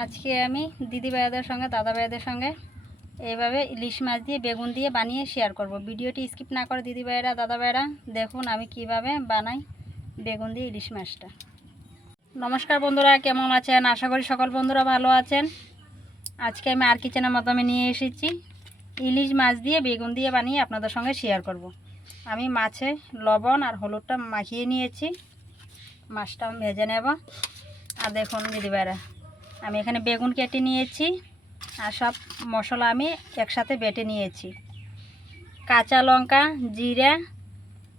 আজকে আমি দিদি ভাইদের সঙ্গে দাদা ভাইদের সঙ্গে এইভাবে ইলিশ মাছ দিয়ে বেগুন দিয়ে বানিয়ে শেয়ার করব। ভিডিওটি স্কিপ না করে দিদি ভাইরা দাদা ভাইরা দেখুন আমি কিভাবে বানাই বেগুন দিয়ে ইলিশ মাছটা। নমস্কার বন্ধুরা, কেমন আছেন? আশা করি সকল বন্ধুরা ভালো আছেন। আজকে আমি আর কিচেনের মাধ্যমে নিয়ে এসেছি ইলিশ মাছ দিয়ে বেগুন দিয়ে বানিয়ে আপনাদের সঙ্গে শেয়ার করব। আমি মাছে লবণ আর হলুদটা মাখিয়ে নিয়েছি, মাছটা আমি ভেজে নেব। আর দেখুন দিদি ভাইরা, আমি এখানে বেগুন কেটে নিয়েছি আর সব মশলা আমি একসাথে বেটে নিয়েছি। কাঁচা লঙ্কা, জিরা,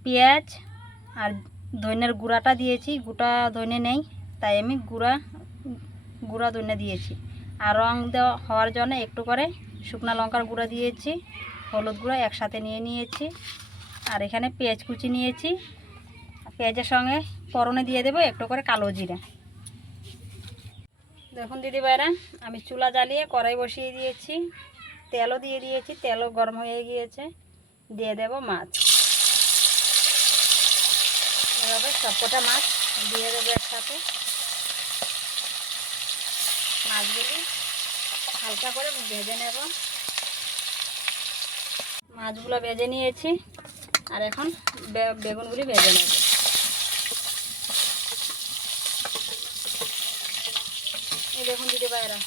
পেঁয়াজ আর ধনের গুঁড়াটা দিয়েছি। গোটা ধনে নেই তাই আমি গুঁড়া ধনে দিয়েছি। আর রং দেওয়া হওয়ার জন্য একটু করে শুকনো লঙ্কার গুঁড়া দিয়েছি, হলুদ গুঁড়া একসাথে নিয়ে নিয়েছি। আর এখানে পেঁয়াজ কুচি নিয়েছি, পেঁয়াজের সঙ্গে ফোড়নে দিয়ে দেবো একটু করে কালো জিরা। দেখুন দিদি ভাইরা, আমি চুলা জ্বালিয়ে কড়াই বসিয়ে দিয়েছি, তেলও দিয়ে দিয়েছি, তেলও গরম হয়ে গিয়েছে। দিয়ে দেব মাছ, এভাবে সবকটা মাছ দিয়ে দেবো একসাথে। মাছগুলি হালকা করে ভেজে নেব। মাছগুলো ভেজে নিয়েছি আর এখন বেগুনগুলি ভেজে নেব। এই দেখুন দিদি ভাইরা,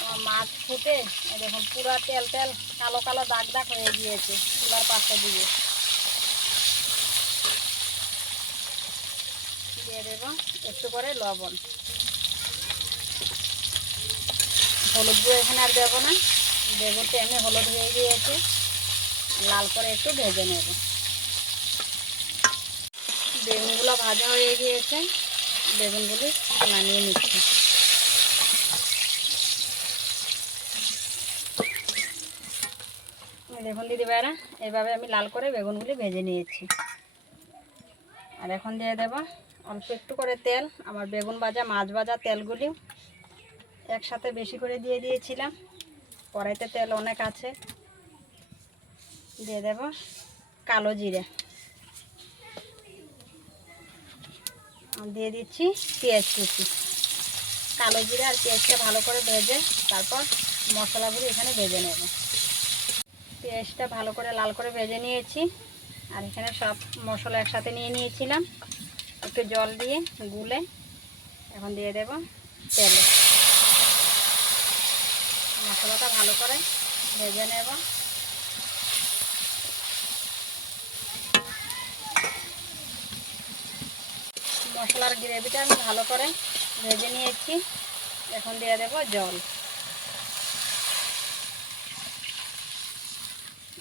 আমার মাছ ফুটে এই দেখুন পুরা তেল তেল কালো কালো দাগ দাগ হয়ে গিয়েছে চুলার পাশে দিয়ে। দিয়ে দেব একটু করে লবণ, হলুদ গুঁড়ো এখানে আর দেবো না, বেগুনটা এমনি হলুদ হয়ে গিয়েছে, লাল করে একটু ভেজে নেব। বেগুনগুলো ভাজা হয়ে গিয়েছে, বেগুনগুলি নামিয়ে নিচ্ছি। দেখুন দিদি ভাইরা, এইভাবে আমি লাল করে বেগুনগুলি ভেজে নিয়েছি। আর এখন দিয়ে দেব অল্প একটু করে তেল। আমার বেগুন ভাজা মাছ ভাজা তেলগুলি একসাথে বেশি করে দিয়ে দিয়েছিলাম, কড়াইতে তেল অনেক আছে। দিয়ে দেব কালো জিরে, দিয়ে দিচ্ছি পেঁয়াজ কুচি। কালো জিরে আর পেঁয়াজটা ভালো করে ভেজে তারপর মশলাগুলি এখানে ভেজে নেব। পেঁয়াজটা ভালো করে লাল করে ভেজে নিয়েছি আর এখানে সব মশলা একসাথে নিয়ে নিয়েছিলাম। একটু জল দিয়ে গুলে এখন দিয়ে দেব তেলে। মশলাটা ভালো করে ভেজে নেব। মশলার গ্রেভিটা আমি ভালো করে ভেজে নিয়েছি, এখন দিয়ে দেব জল।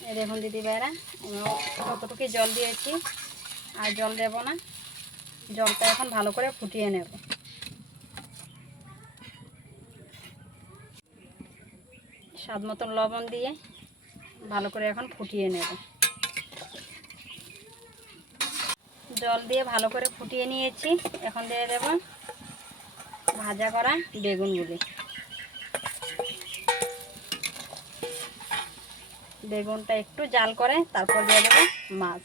এই দেখুন দিদি ভাইরা, কতটুকু জল দিয়েছি, আর জল দেব না। জলটা এখন ভালো করে ফুটিয়ে নেব। স্বাদ মতন লবণ দিয়ে ভালো করে এখন ফুটিয়ে নেব। জল দিয়ে ভালো করে ফুটিয়ে নিয়েছি, এখন দিয়ে দেব ভাজা করা বেগুনগুলি। বেগুনটা একটু জাল করে তারপর দিয়ে দেবো মাছ।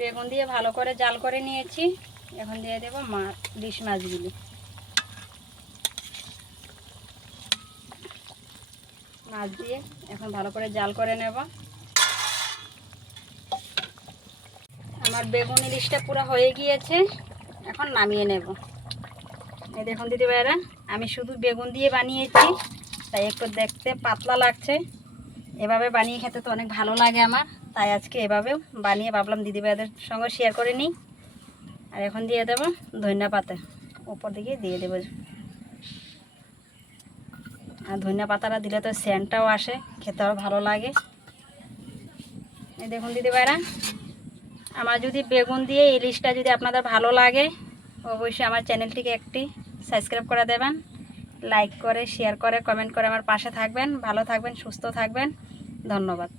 বেগুন দিয়ে ভালো করে জাল করে নিয়েছি, এখন দিয়ে দেবো ইলিশ মাছগুলি। মাছ দিয়ে এখন ভালো করে জাল করে নেব। আমার বেগুন ইলিশটা পুরো হয়ে গিয়েছে, এখন নামিয়ে নেব। এই দেখুন দিদি ভাইরা, আমি শুধু বেগুন দিয়ে বানিয়েছি তাই একটু দেখতে পাতলা লাগছে। এভাবে বানিয়ে খেতে তো অনেক ভালো লাগে আমার, তাই আজকে এভাবেও বানিয়ে ভাবলাম দিদি ভাইদের সঙ্গে শেয়ার করে নিই। আর এখন দিয়ে দেবো ধনিয়া পাতা, উপর দিকে দিয়ে দেবো। আর ধনিয়া পাতাটা দিলে তো সেন্টটাও আসে, খেতেও ভালো লাগে। এই দেখুন দিদি ভাইরা, আমার যদি বেগুন দিয়ে ইলিশটা যদি আপনাদের ভালো লাগে অবশ্যই আমার চ্যানেলটিকে একটি সাবস্ক্রাইব করে দেবেন, লাইক করে শেয়ার করে কমেন্ট করে আমার পাশে থাকবেন। ভালো থাকবেন, সুস্থ থাকবেন, ধন্যবাদ।